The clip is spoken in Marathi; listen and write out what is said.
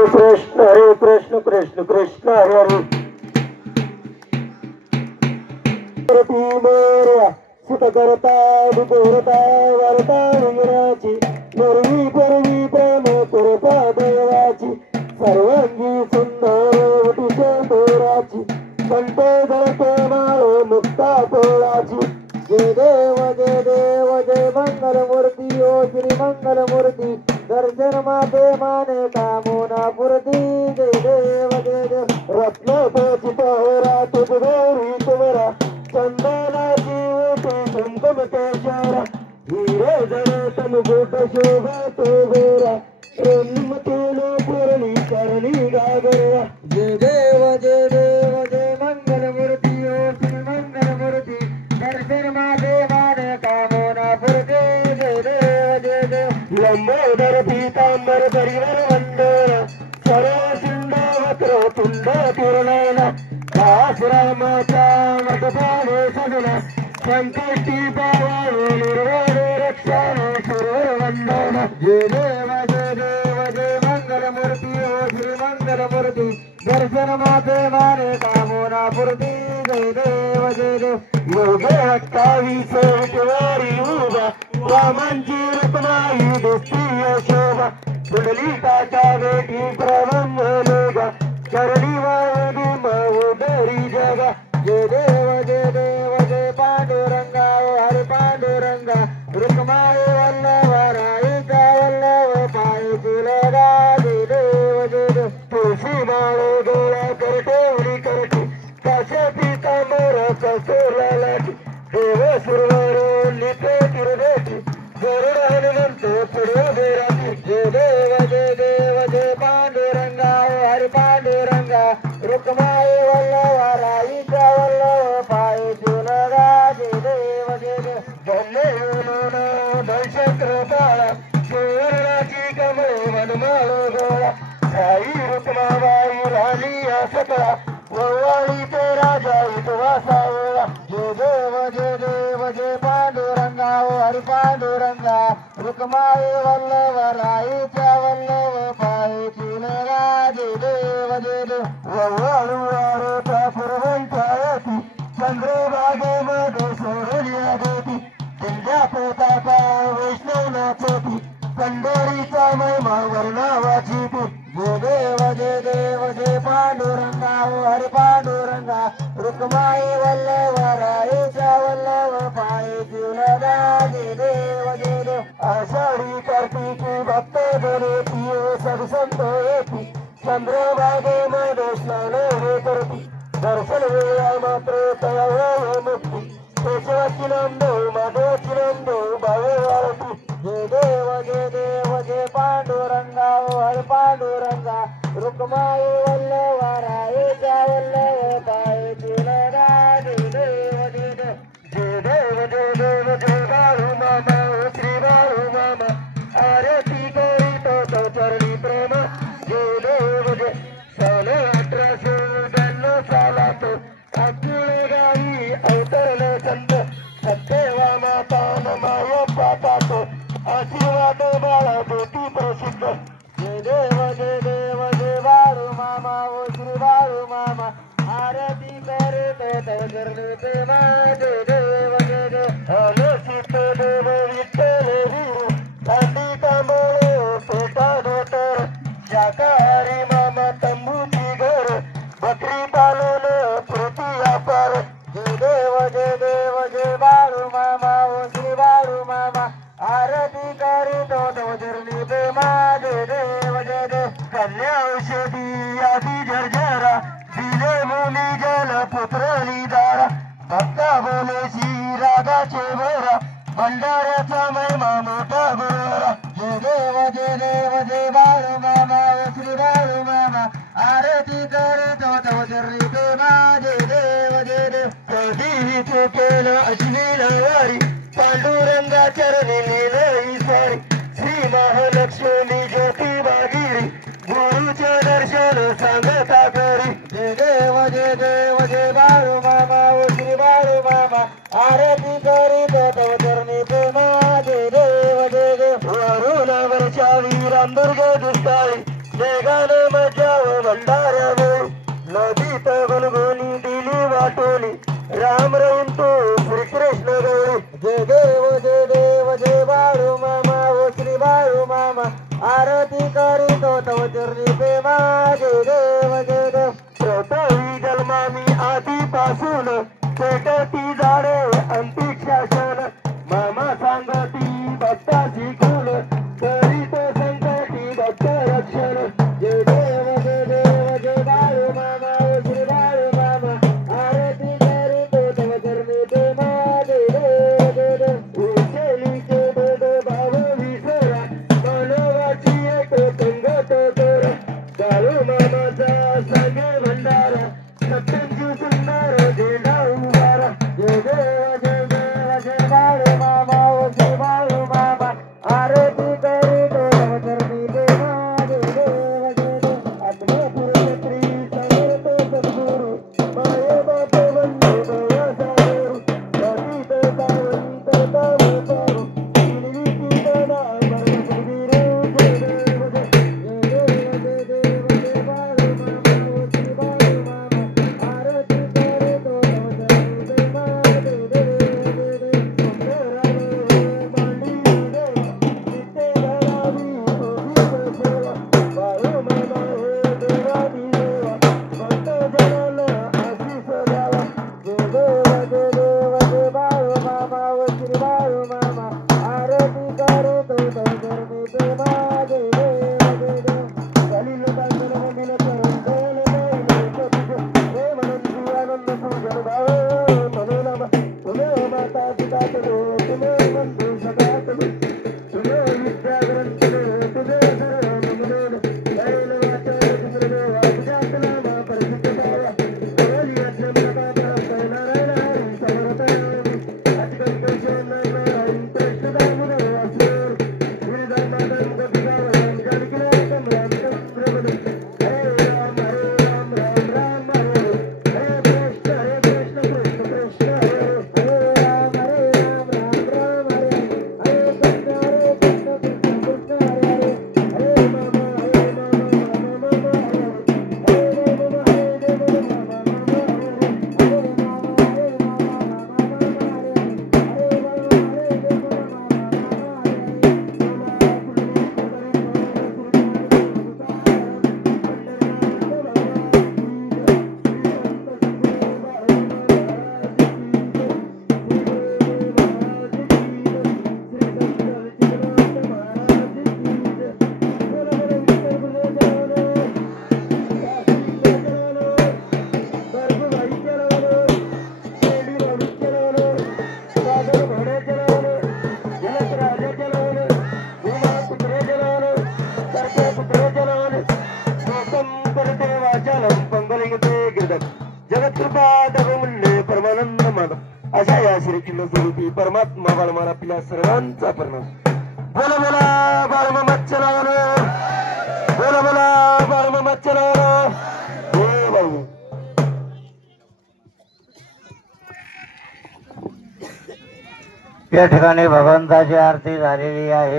हरे कृष्ण कृष्ण कृष्ण हरे हरे। सुत करता दुरता वरता इंद्राची पूर्वी पूर्वी प्रेम कृपा देवाची सर्वांगी सुंदर उठिशे तोराची कंठे धरते माळ मुक्ता पोळाची। जय देव जय मंगल मूर्ती ओ श्री मंगल मूर्ती दर्शन माते माने कामोना पूर्ती। जय देव रत्न चितहरा तुझ गौरी तुमरा चंदनाची ओटी कुंकुम केशरा हिरे जळत मुकुट शोभा तो गोरा प्रेमतेलो पूर्णी करणी गागरा। जय देव जय मंगल मूर्ती ओ श्री मंगल मूर्ती दर्शन माते माने कामोना पूर्ती। जय देव लंबोदर पीतांबर परिवर वंदना सर्व सुंदर वक्र तुंड पूर्णना दास रामाचा वटपाने सजला संकष्टी पावावे निर्वाणे रक्षाने सुर वंदना। जय देव जय मंगल मूर्ती ओ श्री मंगल मूर्ती दर्शन माते माने कामोना पूर्ती। जय देव योगे 28 विटवारी उभा वामांची रत्नाई दिसती शोभा पुंडलिकाच्या वेठी प्रबंध लोगा चरणी वाळू माऊदरी जगा। जय देव जय पांडुरंगा हरे पांडुरंगा रुक्माई वल्लभराईचा वल्लभ पायी तुलगा। जय देव तुळशी माळे गोळा करते उडी करते काशे पीतांबर कसोरला लाटी देव सुरवर लिपे तिरदेती गरुड हनुमंत पुढे बेराती। जय देव जय पांडुरंगा हरे पांडुरंगा रुक्माई वल्लभराईचा वल्लभ पायी तुलगा। जय देव भल्ले दर्शक्र पाळा सुवर्णाची कमळे वनमाळ गोळा साई रुक्माबाई राणी सकळा वव्वाळी ते राजा इतवा सावळा। जय देव जय पांडुरंगा हरि पांडुरंगा रुक्माई वल्लभराईच्या वल्लभ पायी तुलगा। जय देव वव्वाळू वारोटा पुरवंता येती चंद्रभागेमध्ये सोडल्या देती तुझ्या पोटाचा वैष्णव नाचती पंढरीचा महिमा वर्णावाची ती। जय देव जय पांडुरंगा हरे पांडुरंगा रुक्माई वल्लभराईचा वल्लभ पायी तुलगा। जय देव आषाढी कार्तिकी भक्त जनेती सदसंत येती चंद्रभागेमध्ये स्नान हे करती दर्शन वेळा मात्र तयावर मुक्ती केशवाची नांदो माधवाची नांदो बावे वाळती। जय देव जय पांडुरंगा हरे पांडुरंगा रुक्माई वल्लभराईचा वल्लभ पायी तुलगा। जय देव जय बाळू मामा श्री बाळू मामा आरती करीतो तो चरणी प्रेम। जय देव सन 1892 सालात अकुळे गावी अवतरले संत सत्यवा माता मायप्पा तातो आशीर्वाद बाळा बेटी प्रसिद्ध। जय देव जय बाळू मामा ओ श्री बाळू मामा आरती करतो तो चरणी प्रेम। जय देव अलसित देव विठ्ठल वीरू कांडी कांबळे पेटा धोतर शाकाहारी मामा तंबूची घर बकरी पालन पृथ्वी अपार। जय देव जय बाळू मामा ओ श्री बाळू मामा आरती करीतो तो चरणी प्रेम। जय देव कन्या औषधी आधी झरझरा दिले मुनी जल पुत्र निदारा भक्ता बोलेशी रागाचे भरा भंडाऱ्याचा महिमा मोठा गोरा। जय देव जय बाळू मामा ओ श्री बाळू मामा आरती करीतो तो चरणी प्रेम। जय देव कधीही चुकेल अश्विन वारी पांडुरंगा चरणी लीलई स्वारी श्री महालक्ष्मी ज्योती बागिरी गुरुचे दर्शन सांगता करी। जय देव जय बाळू मामा ओ श्री बाळू मामा आरती करीतो तो चरणी प्रेम। जय देव वरुणावरच्या वीरांबुर्ग दुष्काळी जय गान गीत गुणगुणी दिली वाटोली राम रहीम तो श्रीकृष्ण गौरी जय देव जय बाळू मामा ओ श्री बाळू मामा आरती करीतो तव चरणी प्रेमा जय देव प्रथवी जन्मा मी आधीपासून पेटती झाडे अंतिक शासन मामा सांगती भक्ता शिकून करीतो संकटी भक्त रक्षण जय देव जय बाळू मामा ओ श्री बाळू मामा आरती करीतो तव चरणी प्रेमा जय देव उचलीचे भेद भाव विसरा मानवाची एक संगत करा बाळू मामाचा सांगे भंडारा सत्यंजू सुंदर झेंडा उभारा जय देव जय बाळू मामा ओ जय बाळू मामा आरती करीतो तव चरणी प्रेमा जय देव आपले पुरस्त्री समर्थ सद्गुरु माये बाप वंदे दयासागरु पतित पावनित तावतारु निर्विकी दादा परम सुधीर जय देव जय बाळू मामा ओ श्री बाळू मामा आरती करीतो तव चरणी प्रेमा जय देव मांडी देवा नित्य धरावी तुझी सेवा बाळू मामा हे देवादी देवा भक्त जनाला आशीष द्यावा जय देव जय बाळू मामा ओ श्री बाळू मामा आरती करीतो तव चरणी प्रेमा जय देव चालील बांधून मंदिर करून दयाल नाही तुझे प्रेमानंदी आनंद पूजन भाव मनो नम तुम्हे माता पिता तुम्हे बंधू सदा तुम्हे विद्या ग्रंथ तुझे सर्व मनोन दैल वाचा तुझे वाचा नामा परिचित भावा कवली अध्यम प्राप्त नारायण हरी समर्थ आजकल कृष्ण नारायण कृष्ण दामोदर वासुदेव श्रीधर माधव गोपिकावरण जानकीनाथ राम चंद्र हरे राम राम राम हरे हरे कृष्ण कृष्ण कृष्ण हरे राम राम राम हरे हरे कृष्ण कृष्ण कृष्ण हरे हरे मामा मामा मामा हरे देव हरे देव मामा मामा हरे मामा हरे मामा मामा हरे हरे देव परमानंद मानव अशा या श्रीकृष्ण स्वरूपी परमात्मा बाळमार आपल्या सर्वांचा परिणाम बोला बोला बाळमामा चलावलो बोला बोला बाळमामा चलावलो हे बाळू या ठिकाणी भगवंताची आरती झालेली आहे।